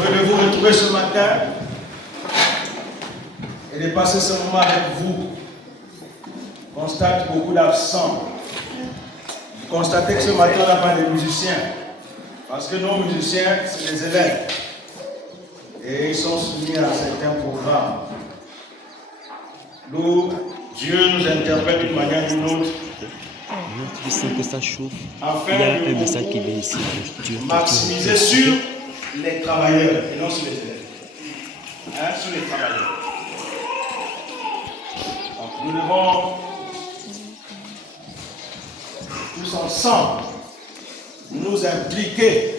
heureux de vous retrouver ce matin et de passer ce moment avec vous. Je constate beaucoup d'absents. Vous constatez que ce matin, on n'a pas de musiciens. Parce que nos musiciens, c'est les élèves. Et ils sont soumis à certains programmes. D'où Dieu nous interprète d'une manière ou d'une autre. Tu sens que ça chauffe. Afin Il y a de un message qui vient ici. maximiser sur les travailleurs et non sur les élèves. Sur les travailleurs. Donc nous devons tous ensemble nous impliquer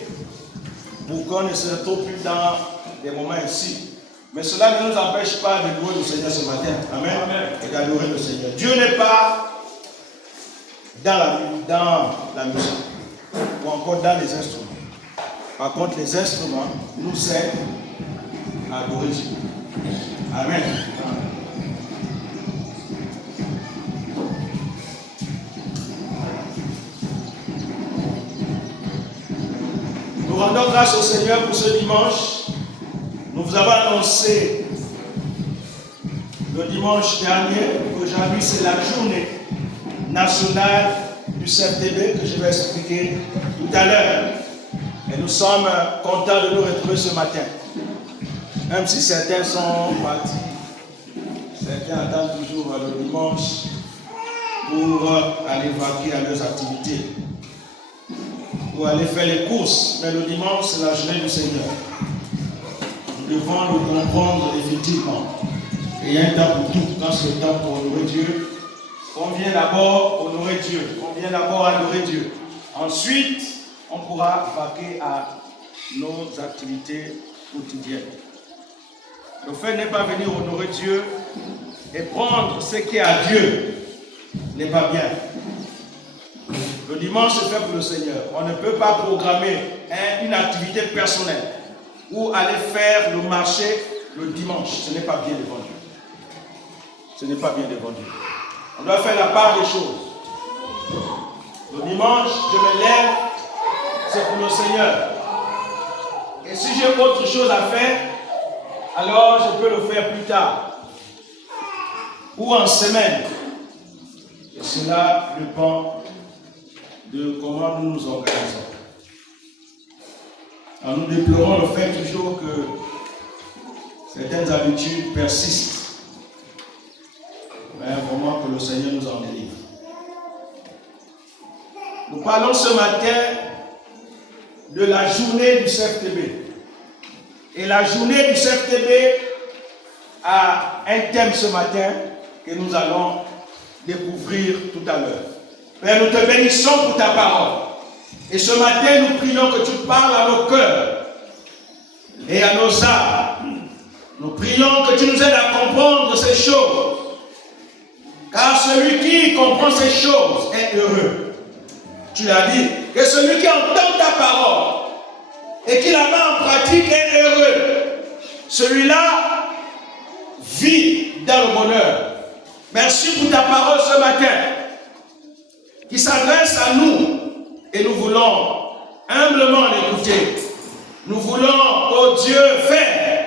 pour qu'on ne se retrouve plus dans des moments ici. Mais cela ne nous empêche pas de louer le Seigneur ce matin. Amen. Et d'adorer le Seigneur. Dieu n'est pas dans la musique ou encore dans les instruments. Par contre, les instruments nous aident à adorer Dieu. Amen. Nous rendons grâce au Seigneur pour ce dimanche. Nous vous avons annoncé le dimanche dernier qu'aujourd'hui c'est la journée nationale du CFTB que je vais expliquer tout à l'heure. Et nous sommes contents de nous retrouver ce matin. Même si certains sont partis, certains attendent toujours le dimanche pour aller vaquer à leurs activités, pour aller faire les courses. Mais le dimanche, c'est la journée du Seigneur. Nous devons le comprendre définitivement. Et il y a un temps pour tout. Quand c'est le temps pour honorer Dieu, on vient d'abord honorer Dieu. On vient d'abord adorer Dieu. Ensuite, on pourra vaquer à nos activités quotidiennes. Le fait n'est pas venir honorer Dieu et prendre ce qui est à Dieu n'est pas bien. Le dimanche c'est fait pour le Seigneur. On ne peut pas programmer une activité personnelle ou aller faire le marché le dimanche. Ce n'est pas bien devant Dieu. Ce n'est pas bien devant Dieu. On doit faire la part des choses. Le dimanche, je me lève, c'est pour le Seigneur. Et si j'ai autre chose à faire, alors je peux le faire plus tard. Ou en semaine. Et cela dépend de comment nous nous organisons. Alors nous déplorons le fait toujours que certaines habitudes persistent. Mais vraiment que le Seigneur nous en délivre. Nous parlons ce matin de la journée du CFTB. Et la journée du CFTB a un thème ce matin que nous allons découvrir tout à l'heure. Père, nous te bénissons pour ta parole. Et ce matin, nous prions que tu parles à nos cœurs et à nos âmes. Nous prions que tu nous aides à comprendre ces choses. Car celui qui comprend ces choses est heureux. Tu l'as dit, que celui qui entend ta parole et qui la met en pratique est heureux. Celui-là vit dans le bonheur. Merci pour ta parole ce matin qui s'adresse à nous et nous voulons humblement l'écouter. Nous voulons, oh Dieu, faire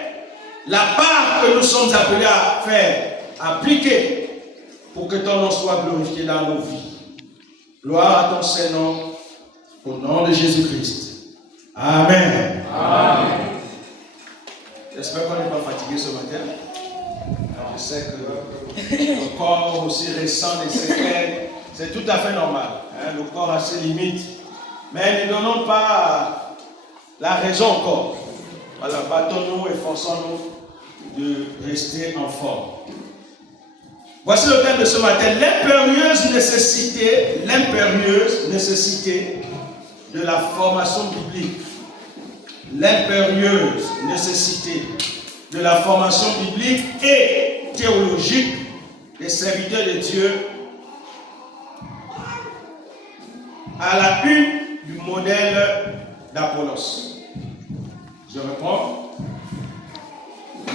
la part que nous sommes appelés à faire, appliquer pour que ton nom soit glorifié dans nos vies. Gloire à ton Saint-Nom, au nom de Jésus-Christ. Amen. Amen. J'espère qu'on n'est pas fatigué ce matin. Je sais que le corps aussi ressent des séquelles. C'est tout à fait normal. Le corps a ses limites. Mais ne donnons pas la raison au corps. Voilà, battons-nous et forçons-nous de rester en forme. Voici le thème de ce matin, l'impérieuse nécessité de la formation biblique. L'impérieuse nécessité de la formation biblique et théologique des serviteurs de Dieu à la une du modèle d'Apollos. Je reprends.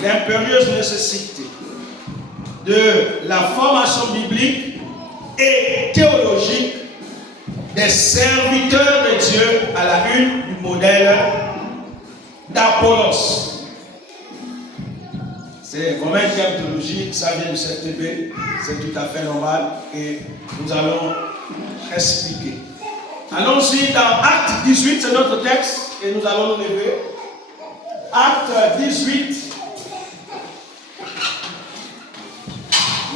L'impérieuse nécessité de la formation biblique et théologique des serviteurs de Dieu à la une du modèle d'Apollos. C'est vraiment un terme théologique, ça vient du CFTB, c'est tout à fait normal et nous allons expliquer. Allons-y dans Acte 18, c'est notre texte et nous allons nous lever. Acte 18,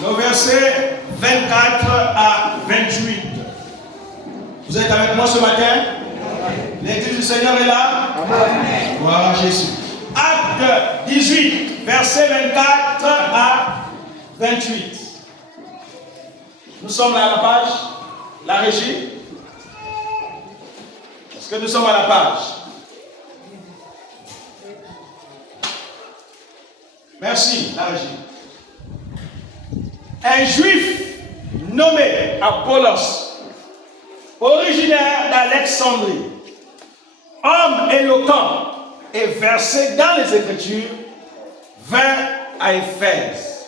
le verset 24 à 28. Vous êtes avec moi ce matin? L'Église du Seigneur est là? Amen. Voilà Jésus. Acte 18, verset 24 à 28. Nous sommes à la page, la régie. Est-ce que nous sommes à la page? Merci, la régie. Un juif nommé Apollos, originaire d'Alexandrie, homme éloquent et versé dans les Écritures, vint à Éphèse.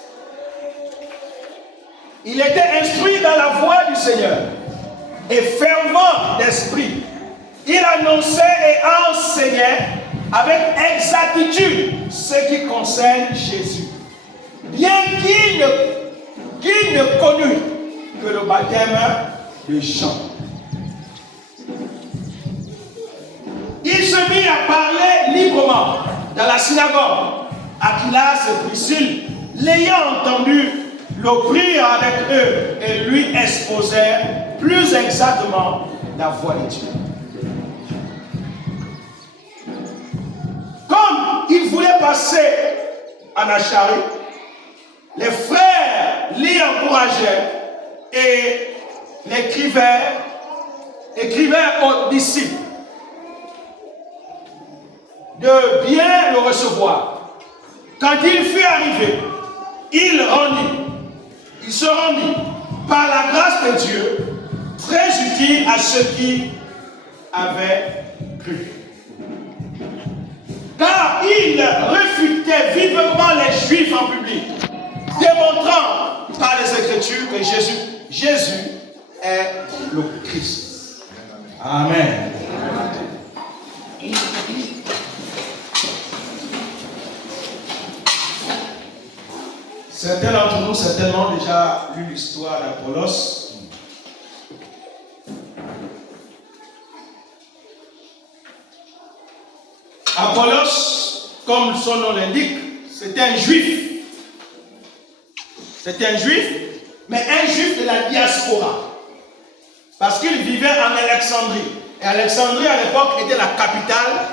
Il était instruit dans la voie du Seigneur et fervent d'esprit. Il annonçait et enseignait avec exactitude ce qui concerne Jésus, bien qu'il ne connût que le baptême de Jean. Il se mit à parler librement dans la synagogue. Aquilas et Priscille, l'ayant entendu, le prirent avec eux et lui exposèrent plus exactement la voie de Dieu. Comme il voulait passer en Acharie, les frères l'y encourageaient et écrivaient aux disciples de bien le recevoir. Quand il fut arrivé, il se rendit par la grâce de Dieu, très utile à ceux qui avaient cru. Car il réfutait vivement les Juifs en public, démontrant par les Écritures que Jésus est le Christ. Amen. Certains d'entre nous, certainement, ont déjà lu l'histoire d'Apollos. Apollos, comme son nom l'indique, c'était un juif. C'était un juif, mais un juif de la diaspora. Parce qu'il vivait en Alexandrie. Et Alexandrie, à l'époque, était la capitale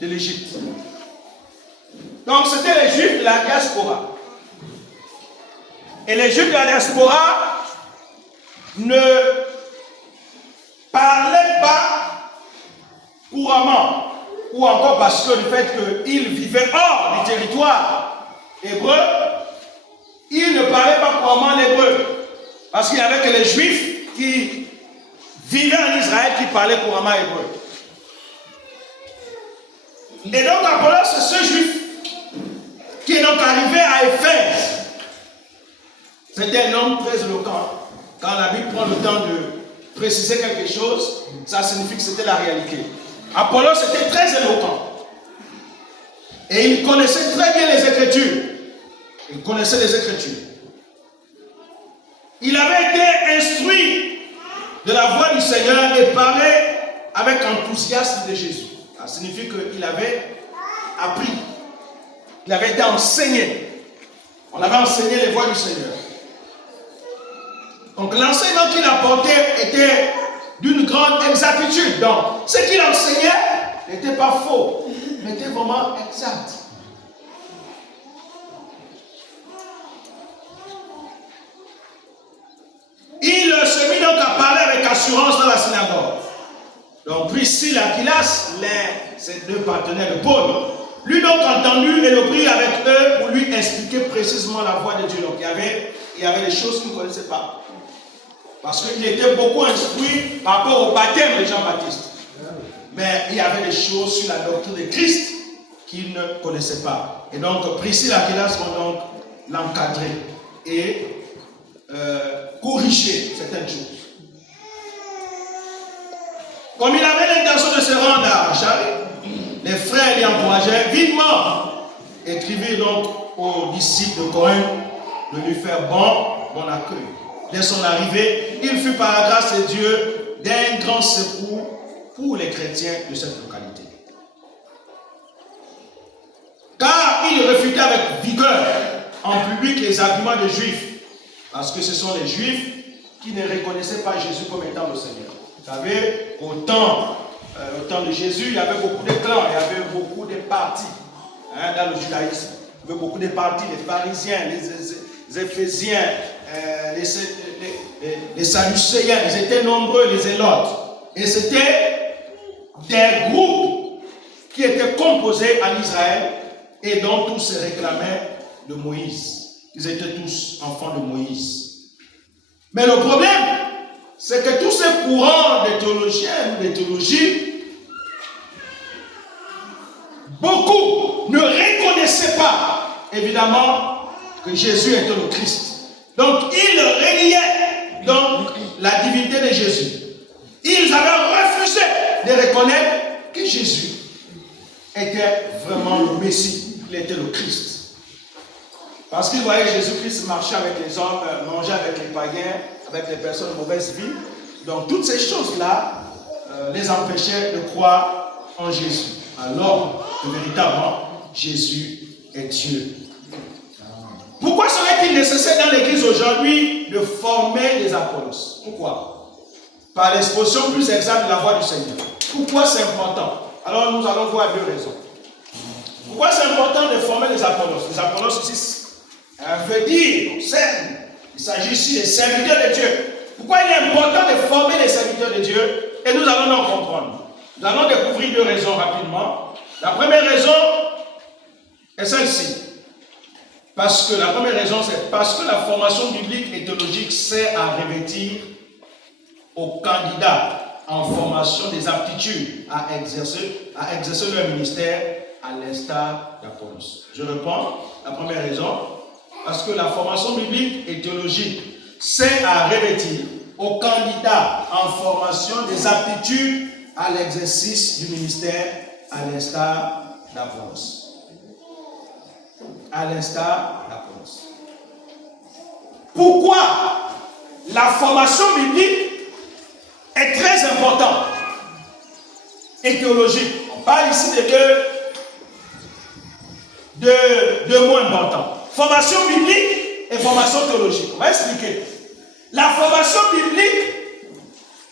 de l'Égypte. Donc, c'était les juifs de la diaspora. Et les juifs de la diaspora ne parlaient pas couramment, ou encore parce que le fait qu'ils vivaient hors du territoire hébreu, ils ne parlaient pas couramment l'hébreu. Parce qu'il n'y avait que les juifs qui vivaient en Israël qui parlaient couramment hébreu. Et donc Apollos, c'est ce juif qui est donc arrivé à Éphèse. C'était un homme très éloquent. Quand la Bible prend le temps de préciser quelque chose, ça signifie que c'était la réalité. Apollos était très éloquent. Et il connaissait très bien les Écritures. Il connaissait les Écritures. Il avait été instruit de la voix du Seigneur et parlait avec enthousiasme de Jésus. Ça signifie qu'il avait appris. Il avait été enseigné. On avait enseigné les voies du Seigneur. Donc l'enseignement qu'il apportait était d'une grande exactitude. Donc ce qu'il enseignait n'était pas faux, mais était vraiment exact. Il se mit donc à parler avec assurance dans la synagogue. Donc Priscille et Aquilas, ses deux partenaires de Paul, lui donc entendu et le prit avec eux pour lui expliquer précisément la voie de Dieu. Donc il y avait des choses qu'il ne connaissait pas. Parce qu'il était beaucoup instruit par rapport au baptême de Jean-Baptiste. Mais il y avait des choses sur la doctrine de Christ qu'il ne connaissait pas. Et donc Priscille et Aquilas vont donc l'encadrer et corriger certaines choses. Comme il avait l'intention de se rendre à Acharie, les frères et encourageait vivement. Écrivez donc aux disciples de Corinthe de lui faire bon accueil. Dès son arrivée, il fut par la grâce de Dieu d'un grand secours pour les chrétiens de cette localité. Car il refutait avec vigueur en public les arguments des Juifs, parce que ce sont les Juifs qui ne reconnaissaient pas Jésus comme étant le Seigneur. Vous savez, au temps de Jésus, il y avait beaucoup de clans, il y avait beaucoup de partis dans le judaïsme. Il y avait beaucoup de partis, les pharisiens, les éphésiens, les sadducéens, ils étaient nombreux, les zélotes. Et c'était des groupes qui étaient composés en Israël et dont tous se réclamaient de Moïse. Ils étaient tous enfants de Moïse. Mais le problème, c'est que tous ces courants de théologiens, de théologie, beaucoup ne reconnaissaient pas, évidemment, que Jésus était le Christ. Donc, ils reniaient donc la divinité de Jésus. Ils avaient refusé de reconnaître que Jésus était vraiment le Messie, il était le Christ. Parce qu'ils voyaient Jésus-Christ marcher avec les hommes, manger avec les païens, avec les personnes de mauvaise vie. Donc toutes ces choses-là les empêchaient de croire en Jésus. Alors que véritablement, Jésus est Dieu. Pourquoi serait-il nécessaire dans l'Église aujourd'hui de former des apôtres? Pourquoi? Par l'exposition plus exacte de la voix du Seigneur. Pourquoi c'est important? Alors nous allons voir deux raisons. Pourquoi c'est important de former les apôtres? Les apôtres ici veut dire, il s'agit ici des serviteurs de Dieu. Pourquoi il est important de former les serviteurs de Dieu? Et nous allons en comprendre. Nous allons découvrir deux raisons rapidement. La première raison est celle-ci. Parce que la première raison, c'est parce que la formation biblique et théologique sert à revêtir aux candidats en formation des aptitudes à exercer leur ministère à l'instar d'Apollos. Je réponds, la première raison, parce que la formation biblique et théologique sert à revêtir aux candidats en formation des aptitudes à l'exercice du ministère à l'instar d'Apollos. À l'instar d'Apollos. Pourquoi la formation biblique est très importante et théologique? On parle ici de deux mots importants. Formation biblique et formation théologique. On va expliquer. La formation biblique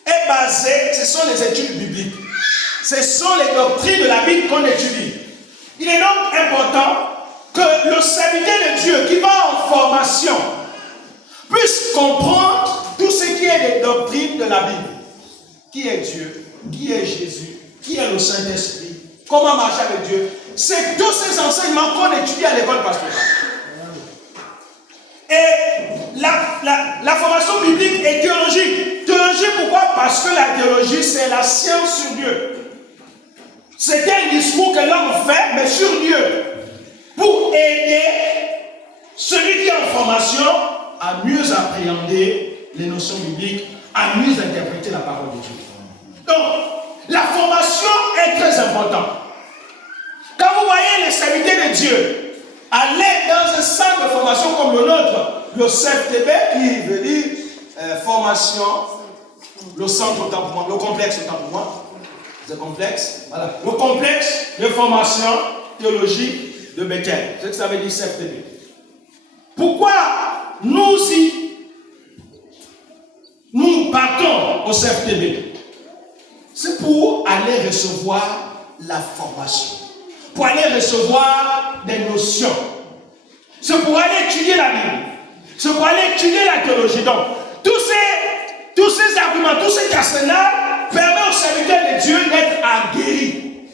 est basée, ce sont les études bibliques. Ce sont les doctrines de la Bible qu'on étudie. Il est donc important que le serviteur de Dieu qui va en formation puisse comprendre tout ce qui est des doctrines de la Bible. Qui est Dieu? Qui est Jésus? Qui est le Saint-Esprit? Comment marcher avec Dieu? C'est tous ces enseignements qu'on étudie à l'école pastorale. Et la formation biblique est théologique. Théologie, pourquoi? Parce que la théologie, c'est la science sur Dieu. C'est un discours que l'homme fait, mais sur Dieu, pour aider celui qui est en formation à mieux appréhender les notions bibliques, à mieux interpréter la parole de Dieu. Donc, la formation est très importante. Quand vous voyez les serviteurs de Dieu aller dans un centre de formation comme le nôtre, le CFTB, qui veut dire formation, le centre autant pour moi, le complexe autant pour moi, c'est complexe, voilà, le complexe de formation théologique de Bethel, c'est ce que ça veut dire CFTB. Pourquoi nous partons au CFTB? C'est pour aller recevoir la formation, pour aller recevoir des notions. C'est pour aller étudier la Bible. C'est pour aller étudier la théologie. Donc, tous ces arguments, tous ces arsenals permettent aux serviteurs de Dieu d'être aguerris.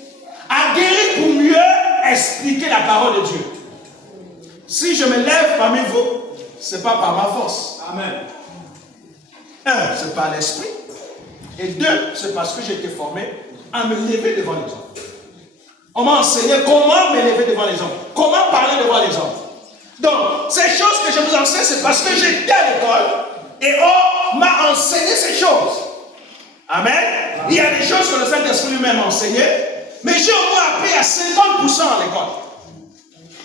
Aguerris pour mieux expliquer la parole de Dieu. Si je me lève parmi vous, ce n'est pas par ma force. Amen. Un, c'est par l'esprit. Et deux, c'est parce que j'ai été formé à me lever devant les hommes. On m'a enseigné comment me lever devant les hommes, comment parler devant les hommes. Donc, ces choses que je vous enseigne, c'est parce que j'étais à l'école et on m'a enseigné ces choses. Amen. Il y a des choses que le Saint-Esprit lui-même a enseignées Mais j'ai au moins appris à 50% à l'école.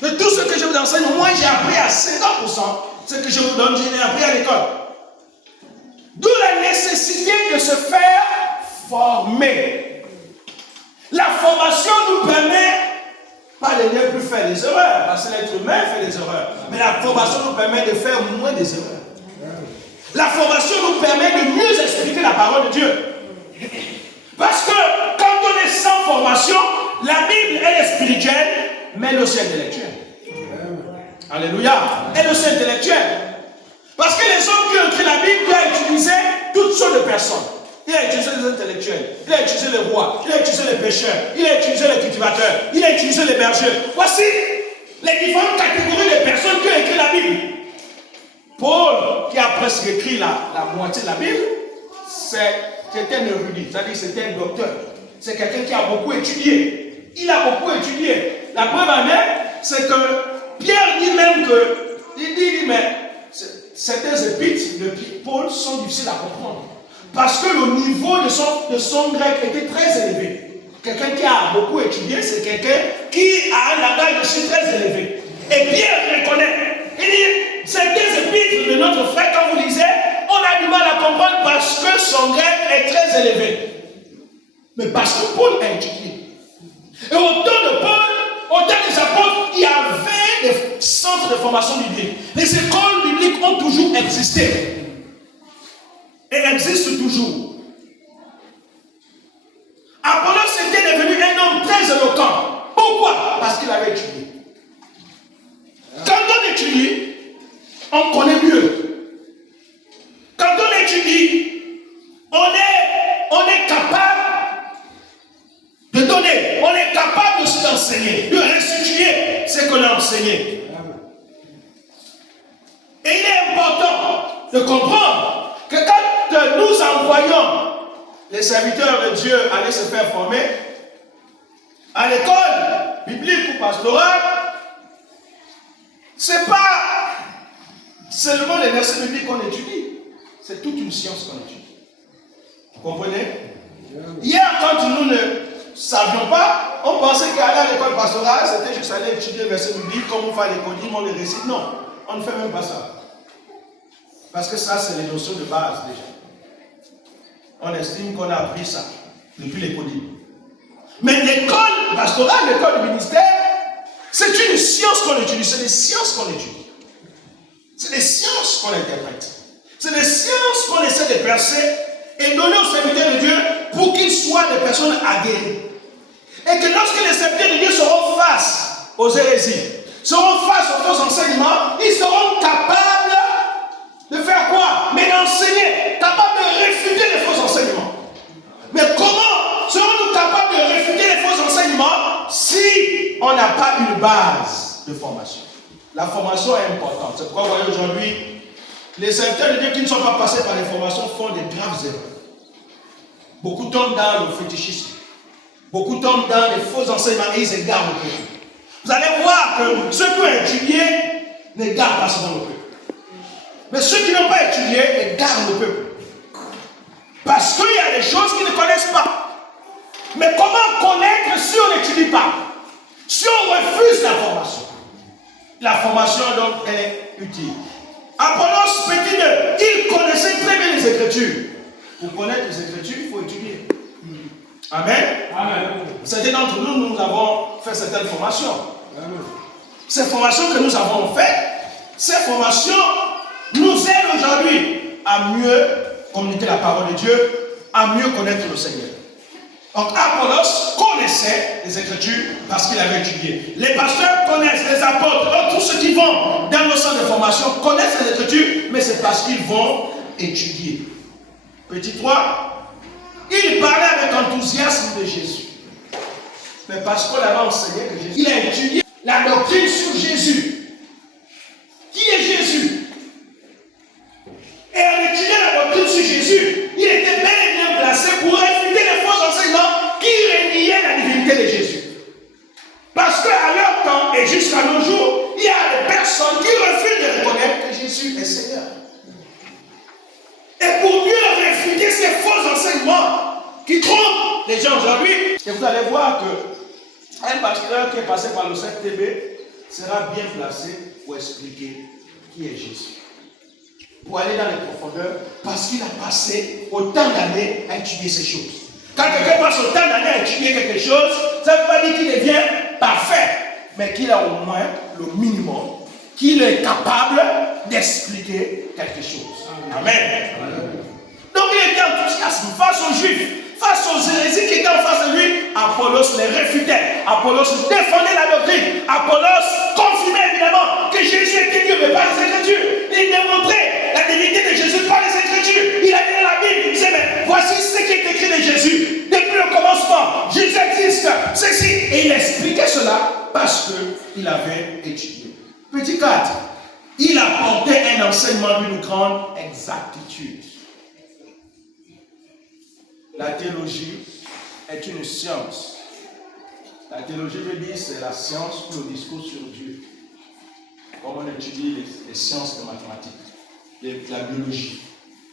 De tout ce que je vous enseigne, au moins j'ai appris à 50%. Ce que je vous donne, je l'ai appris à l'école. D'où la nécessité de se faire former. La formation nous permet, pas de ne plus faire des erreurs, parce que l'être humain fait des erreurs. Mais la formation nous permet de faire moins des erreurs. La formation nous permet de mieux expliquer la parole de Dieu. Parce que quand on est sans formation, la Bible, elle est spirituelle, mais elle est aussi intellectuelle. Alléluia. Elle est aussi intellectuelle. Parce que les hommes qui ont écrit la Bible, ils ont utilisé toutes sortes de personnes. Il a utilisé les intellectuels, il a utilisé les rois, il a utilisé les pêcheurs, il a utilisé les cultivateurs, il a utilisé les bergers. Voici les différentes catégories de personnes qui ont écrit la Bible. Paul, qui a presque écrit la moitié de la Bible, c'était un érudit, c'est-à-dire c'était un docteur. C'est quelqu'un qui a beaucoup étudié. Il a beaucoup étudié. La preuve en est, c'est que Pierre dit même que, il dit, mais certains épîtres de Paul sont difficiles à comprendre. Parce que le niveau de son grec était très élevé. Quelqu'un qui a beaucoup étudié, c'est quelqu'un qui a un langage aussi très élevé. Et Pierre reconnaît. Il dit, certains épîtres de notre frère, quand vous lisez, on a du mal à comprendre parce que son grec est très élevé. Mais parce que Paul a étudié. Et au temps de Paul, au temps des apôtres, il y avait des centres de formation biblique. Les écoles bibliques ont toujours existé. Et existent toujours. Apollos était devenu un homme très éloquent. Pourquoi? Parce qu'il avait étudié. Quand on étudie, on connaît mieux. Quand on étudie, on est capable de donner, on est capable de s'enseigner, de restituer ce qu'on a enseigné. Et il est important de comprendre que quand nous envoyons les serviteurs de Dieu aller se faire former à l'école biblique ou pastorale, ce n'est pas seulement les versets bibliques qu'on étudie, c'est toute une science qu'on étudie. Vous comprenez? Hier, quand nous ne savions pas, on pensait qu'aller à l'école pastorale, c'était juste aller étudier les versets bibliques, comme on fait l'école, on les récite. Non, on ne fait même pas ça. Parce que ça, c'est les notions de base déjà. On estime qu'on a appris ça depuis l'école. Mais l'école pastorale, l'école du ministère, c'est une science qu'on étudie, c'est des sciences qu'on étudie. C'est des sciences qu'on interprète. C'est des sciences qu'on essaie de percer et donner aux serviteurs de Dieu pour qu'ils soient des personnes aguerries. Et que lorsque les serviteurs de Dieu seront face aux hérésies, seront face aux faux enseignements, ils seront capables de faire quoi? Mais d'enseigner, capables de réfuter les faux enseignements. Mais comment serons-nous capables de réfuter les faux enseignements si on n'a pas une base de formation? La formation est importante. C'est pourquoi vous voyez aujourd'hui, les serviteurs de Dieu qui ne sont pas passés par les formations font des graves erreurs. Beaucoup tombent dans le fétichisme. Beaucoup tombent dans les faux enseignements et ils égarent le peuple. Vous allez voir que ceux qui ont étudié n'égarent pas souvent le peuple. Mais ceux qui n'ont pas étudié égarent le peuple. Parce qu'il y a des choses qu'ils ne connaissent pas. Mais comment connaître si on n'étudie pas? Si on refuse la formation? La formation donc est utile. Apollos, petit 2, il connaissait très bien les Écritures. Pour connaître les Écritures, il faut étudier. Amen. Amen. Certains d'entre nous, nous avons fait certaines formations. Amen. Ces formations que nous avons faites, ces formations nous aident aujourd'hui à mieux communiquer la parole de Dieu, à mieux connaître le Seigneur. Donc Apollos connaissait les Écritures parce qu'il avait étudié. Les pasteurs connaissent, les apôtres, tous ceux qui vont dans nos centres de formation connaissent les Écritures, mais c'est parce qu'ils vont étudier. Petit 3, il parlait avec enthousiasme de Jésus. Mais parce qu'on avait enseigné que Jésus, il a étudié la doctrine sur Jésus. Qui est Jésus? Et en étudiant la doctrine sur Jésus, il était bel et bien placé pour réfuter les faux enseignements qui reniaient la divinité de Jésus. Parce qu'à leur temps et jusqu'à nos jours, il y a des personnes qui refusent de reconnaître que Jésus est Seigneur. Et pour mieux réfuter ces faux enseignements qui trompent les gens aujourd'hui, et vous allez voir que un pasteur qui est passé par le CFTB sera bien placé pour expliquer qui est Jésus. Pour aller dans les profondeurs, parce qu'il a passé autant d'années à étudier ces choses. Quand quelqu'un passe autant d'années à étudier quelque chose, ça ne veut pas dire qu'il devient parfait, mais qu'il a au moins le minimum, qu'il est capable d'expliquer quelque chose. Amen. Donc il était enthousiaste face aux Juifs, face aux hérésies qui étaient en face de lui. Apollos les réfutait. Apollos défendait la doctrine. Apollos confirmait évidemment que Jésus était Dieu, mais pas les Écritures. Il démontrait la divinité de Jésus par les Écritures. Il avait la Bible, il disait, mais voici ce qui est écrit de Jésus. Depuis le commencement, Jésus existe, ceci. Et il expliquait cela parce qu'il avait étudié. Petit 4, il apportait un enseignement d'une grande exactitude. La théologie est une science. La théologie veut dire c'est la science pour le discours sur Dieu. Comme on étudie les sciences de mathématiques, la biologie,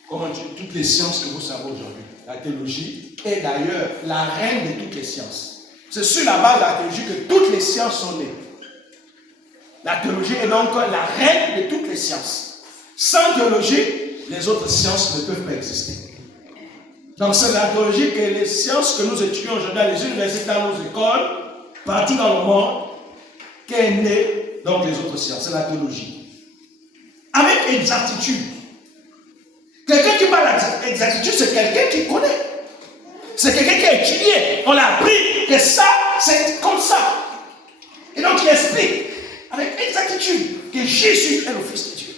comme on étudie toutes les sciences que vous savez aujourd'hui. La théologie est d'ailleurs la reine de toutes les sciences. C'est sur la base de la théologie que toutes les sciences sont nées. La théologie est donc la reine de toutes les sciences. Sans théologie, les autres sciences ne peuvent pas exister. Donc c'est la théologie que les sciences que nous étudions aujourd'hui dans les universités, dans nos écoles, partout dans le monde, qu'est née donc les autres sciences. C'est la théologie. Avec exactitude. Quelqu'un qui parle d'exactitude, c'est quelqu'un qui connaît. C'est quelqu'un qui a étudié. On a appris que ça, c'est comme ça. Et donc il explique avec exactitude que Jésus est le Fils de Dieu.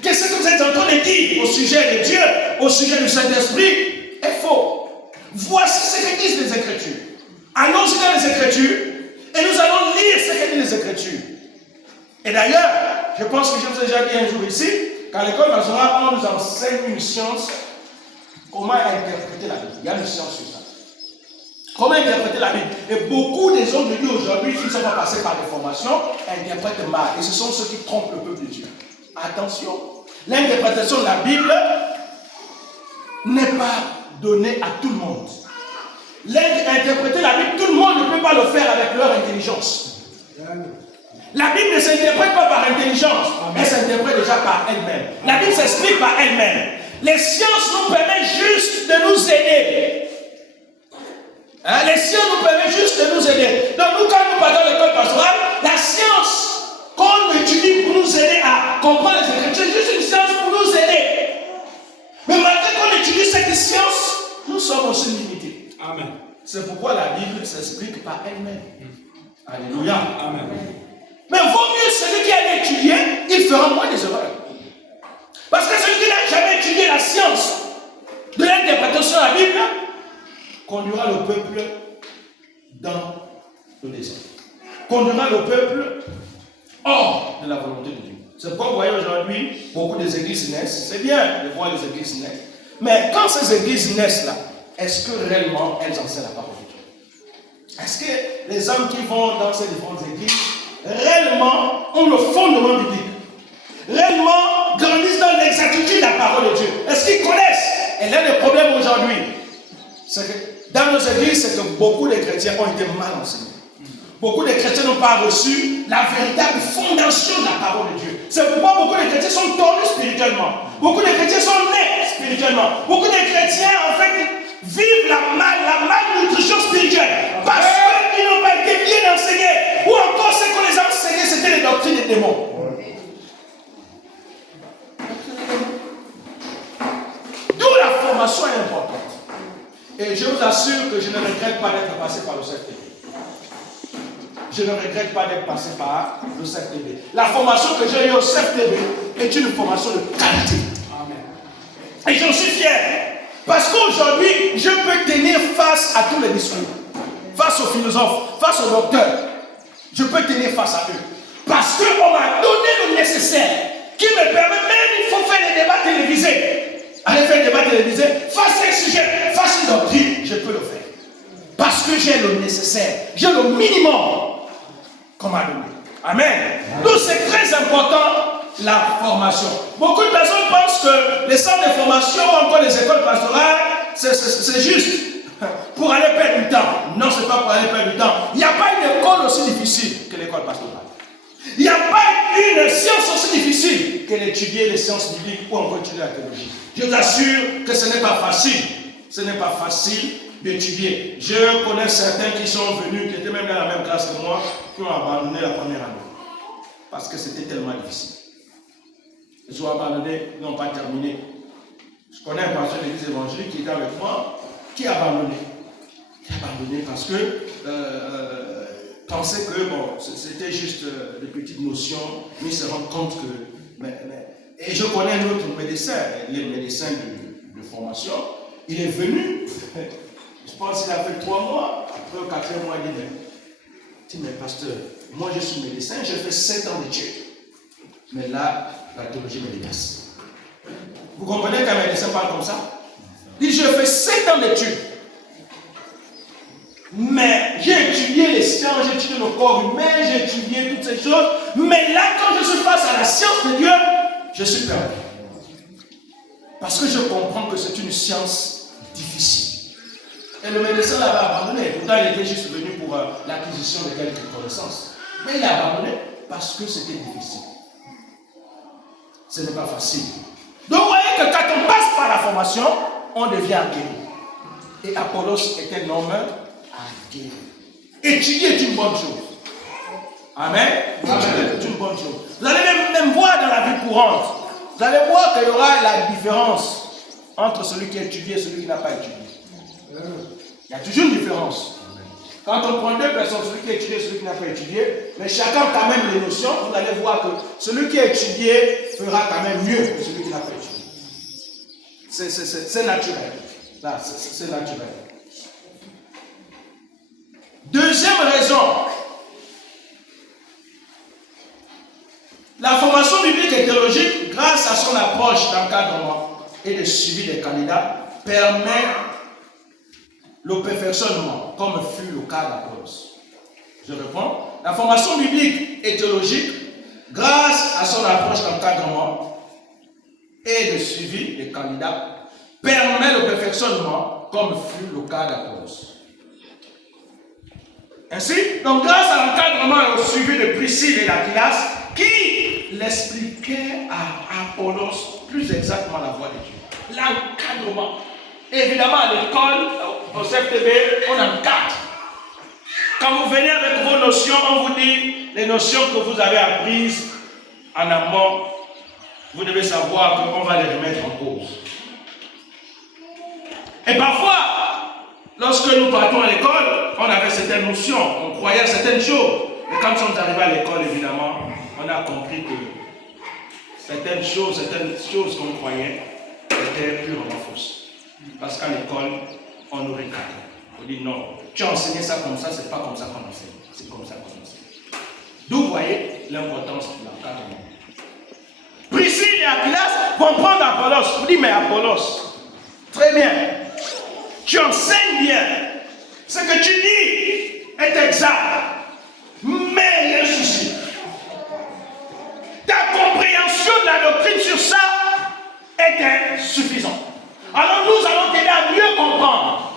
Que ce que vous êtes en train de dire au sujet de Dieu, au sujet du Saint-Esprit, est faux. Voici ce que disent les Écritures. Allons-y dans les Écritures et nous allons lire ce que disent les Écritures. Et d'ailleurs, je pense que je vous ai déjà dit un jour ici, qu'à l'école nationale, on nous enseigne une science, comment interpréter la Bible. Il y a une science sur ça. Comment interpréter la Bible. Et beaucoup des hommes de Dieu aujourd'hui qui ne sont pas passés par des formations interprètent mal. Et ce sont ceux qui trompent le peuple de Dieu. Attention, l'interprétation de la Bible n'est pas donnée à tout le monde. Interpréter la Bible, tout le monde ne peut pas le faire avec leur intelligence. La Bible ne s'interprète pas par intelligence, elle s'interprète déjà par elle-même. La Bible s'explique par elle-même. Les sciences nous permettent juste de nous aider. Les sciences nous permettent juste de nous aider. Donc nous, quand nous partons à l'école pastorale, la science qu'on étudie pour nous aider à comprendre les Écritures, c'est juste une science pour nous aider. Mais malgré qu'on étudie cette science, nous sommes aussi limités. Amen. C'est pourquoi la Bible s'explique par elle-même. Alléluia. Amen. Mais vaut mieux celui qui a étudié, il fera moins des erreurs. Parce que celui qui n'a jamais étudié la science de l'interprétation de la Bible conduira le peuple dans le désert. Conduira le peuple hors de la volonté de Dieu. C'est pourquoi vous voyez aujourd'hui beaucoup des églises naissent. C'est bien de voir les églises naître. Mais quand ces églises naissent là, est-ce que réellement elles enseignent la parole de Dieu? Est-ce que les hommes qui vont dans ces différentes églises réellement ont le fondement biblique? Réellement grandissent dans l'exactitude de la parole de Dieu? Est-ce qu'ils connaissent? Et l'un des problèmes aujourd'hui, c'est que dans nos églises, c'est que beaucoup de chrétiens ont été mal enseignés. Beaucoup de chrétiens n'ont pas reçu la véritable fondation de la parole de Dieu. C'est pourquoi beaucoup de chrétiens sont tordus spirituellement. Beaucoup de chrétiens sont nés spirituellement. Beaucoup de chrétiens, en fait, vivent la malnutrition spirituelle parce qu'ils n'ont pas été bien enseignés. Ou encore, ce qu'on les a enseignés, c'était les doctrines des démons. D'où la formation est importante. Et je vous assure que je ne regrette pas d'être passé par le CFTB. Je ne regrette pas d'être passé par le CFTB. La formation que j'ai eue au CFTB est une formation de qualité. Amen. Et j'en suis fier. Parce qu'aujourd'hui, je peux tenir face à tous les discours. Face aux philosophes, face aux docteurs. Je peux tenir face à eux. Parce qu'on m'a donné le nécessaire qui me permet, même il faut faire des débats télévisés. Aller faire des débats télévisés, face à un sujet, face à une doctrine, je peux le faire. Parce que j'ai le nécessaire, j'ai le minimum qu'on m'a donné. Amen. Donc c'est très important la formation. Beaucoup de personnes pensent que les centres de formation ou encore les écoles pastorales, c'est juste pour aller perdre du temps. Non, ce n'est pas pour aller perdre du temps. Il n'y a pas une école aussi difficile que l'école pastorale. Il n'y a pas une science aussi difficile que d'étudier les sciences bibliques ou encore étudier la théologie. Je vous assure que ce n'est pas facile. Ce n'est pas facile d'étudier. Je connais certains qui sont venus, qui étaient même dans la même classe que moi, qui ont abandonné la première année. Parce que c'était tellement difficile. Ils ont abandonné, ils n'ont pas terminé. Je connais un pasteur de l'église évangélique qui était avec moi, qui a abandonné. Qui a abandonné parce que pensait que bon, c'était juste des petites notions, mais il se rend compte que... Et je connais un autre médecin, les médecins de formation, il est venu, je pense qu'il a fait 3 mois, après au 4e mois, il dit, mais pasteur, moi je suis médecin, j'ai fait 7 ans d'études, mais là, la théologie me dépasse. Vous comprenez qu'un médecin parle comme ça? Il dit, j'ai fait 7 ans d'études, mais j'ai étudié les sciences, j'ai étudié le corps humain, j'ai étudié toutes ces choses, mais là, quand je suis face à la science de Dieu, je suis perdu. Parce que je comprends que c'est une science difficile. Et le médecin l'avait abandonné. Pourtant, il était juste venu pour l'acquisition de quelques connaissances. Mais il l'a abandonné parce que c'était difficile. Ce n'est pas facile. Donc, vous voyez que quand on passe par la formation, on devient guéri. Et Apollos est un homme guéri. Étudier est une bonne chose. Amen. Étudier est une bonne chose. Vous allez même voir dans la vie courante. Vous allez voir qu'il y aura la différence entre celui qui a étudié et celui qui n'a pas étudié. Il y a toujours une différence. Quand on prend 2 personnes, celui qui a étudié et celui qui n'a pas étudié, mais chacun a quand même les notions, vous allez voir que celui qui a étudié fera quand même mieux que celui qui n'a pas étudié. C'est naturel. C'est naturel. Deuxième raison. La formation biblique et théologique, grâce à son approche d'encadrement et de suivi des candidats, permet le perfectionnement, comme fut le cas d'Apollos. Je réponds. La formation biblique et théologique, grâce à son approche d'encadrement et de suivi des candidats, permet le perfectionnement, comme fut le cas d'Apollos. Ainsi, donc grâce à l'encadrement et au suivi de Priscille et d'Aquilas, qui l'expliquait à Apollos plus exactement la voie de Dieu. L'encadrement. Évidemment, à l'école, au CFTB, on encadre. Quand vous venez avec vos notions, on vous dit les notions que vous avez apprises en amont, vous devez savoir qu'on va les remettre en cause. Et parfois, lorsque nous partons à l'école, on avait certaines notions, on croyait à certaines choses. Et quand nous sommes arrivés à l'école, évidemment, on a compris que certaines choses qu'on croyait étaient purement fausses. Parce qu'à l'école, on nous recadre. On dit non, tu as enseigné ça comme ça, c'est pas comme ça qu'on enseigne. C'est comme ça qu'on enseigne. Donc vous voyez l'importance de l'encadrement. Priscille et Aquilas vont prendre Apollos. Vous dites, mais Apollos, très bien, tu enseignes bien. Ce que tu dis est exact. Mais il y a un souci. Ta compréhension de la doctrine sur ça est insuffisante. Alors nous allons t'aider à mieux comprendre.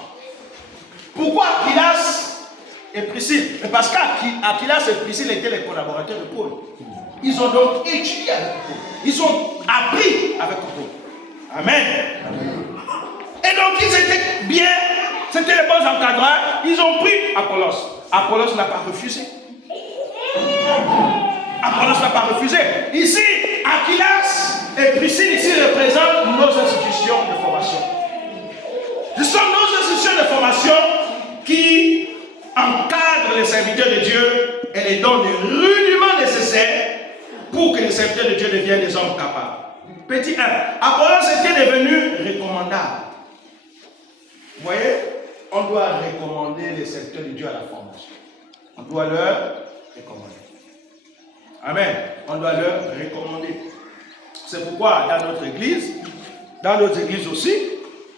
Pourquoi Aquilas et Priscille? Parce qu'Aquilas et Priscille étaient les collaborateurs de Paul. Ils ont donc étudié avec Paul. Ils ont appris avec Paul. Amen. Et donc ils étaient bien, c'était les bons encadreurs. Ils ont pris Apollos. Apollos n'a pas refusé. Apollos n'a pas refusé. Ici, Aquilas et Priscille ici représentent nos institutions de formation. Ce sont nos institutions de formation qui encadrent les serviteurs de Dieu et les donnent les rudiments nécessaires pour que les serviteurs de Dieu deviennent des hommes capables. Petit 1. Apollos était devenu recommandable. Vous voyez, on doit recommander les serviteurs de Dieu à la formation. On doit leur recommander. Amen. On doit leur recommander. C'est pourquoi dans notre église, aussi,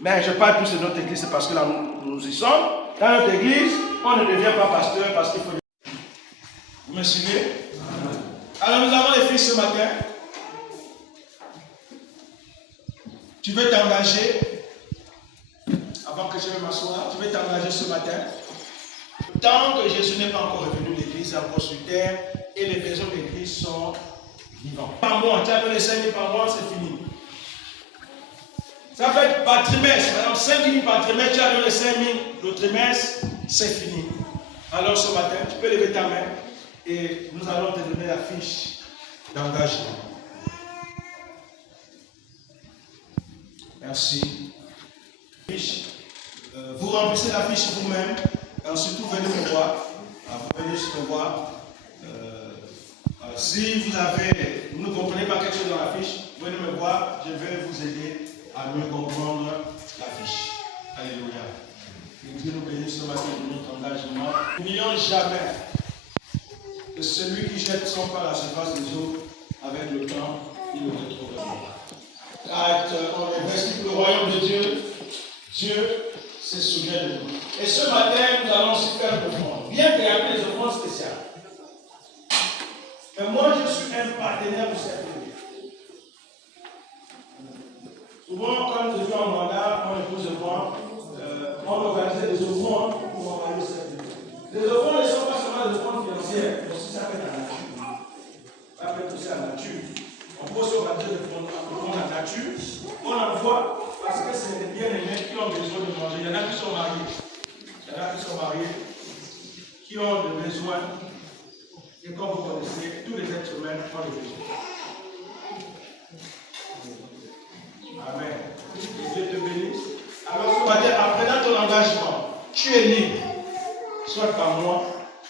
mais je parle plus de notre église, c'est parce que là nous y sommes. Dans notre église, on ne devient pas pasteur parce qu'il faut. Vous me suivez? Alors nous avons les filles ce matin. Tu veux t'engager à avant que je vais m'asseoir, tu veux t'engager ce matin. Tant que Jésus n'est pas encore revenu, l'église est encore sur terre et les personnes de l'église sont vivantes. Par mois, tu as donné 5 000 par mois, c'est fini. Ça peut être par trimestre. Par exemple, 5 000 par trimestre, tu as donné 5 000 le trimestre, c'est fini. Alors ce matin, tu peux lever ta main et nous allons te donner la fiche d'engagement. Merci. Vous remplissez la fiche vous-même. Ensuite, vous venez me voir. Vous venez me voir. Si vous ne comprenez pas quelque chose dans la fiche, vous venez me voir. Je vais vous aider à mieux comprendre la fiche. Alléluia. Que Dieu nous bénisse ce matin de notre engagement. N'oublions jamais que celui qui jette son pain à la surface des eaux, avec le temps, il le retrouvera. Car on investit pour le royaume de Dieu, Dieu se souvient de nous. Et ce matin, nous allons aussi faire l'offrande. Bien qu'il y ait des offrandes spéciales. Mais moi, je suis un partenaire pour cette vie. Souvent, quand nous étions en mandat, mon épouse et moi, on organisait des offrandes pour envoyer cette vie. Les offrandes ne sont pas seulement des offrandes financières, mais aussi ça peut être la nature. Ça peut être aussi la nature. On peut aussi organiser des offrandes en nature. On envoie parce que c'est des bien-aimés qui ont besoin de manger. Il y en a qui sont mariés. Il y en a qui sont mariés, qui ont des besoins. Et comme vous connaissez, tous les êtres humains ont des besoins. Amen. Que Dieu te bénisse. Alors ce matin, en prenant ton engagement, tu es libre. Soit par mois,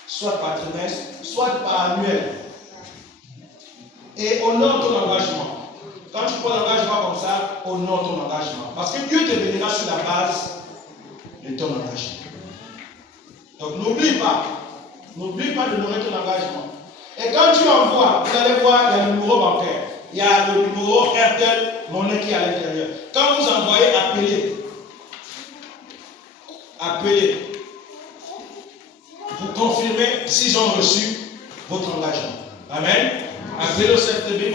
soit par trimestre, soit par annuel. Et honore ton engagement. Quand tu prends l'engagement comme ça, honore ton engagement. Parce que Dieu te bénira sur la base de ton engagement. Donc n'oublie pas de donner ton engagement. Et quand tu envoies, vous allez voir, il y a le numéro bancaire. Il y a le numéro RTL, monnaie qui est à l'intérieur. Quand vous envoyez, appelez. Appelez. Vous confirmez s'ils ont reçu votre engagement. Amen. Appelez au CFTB.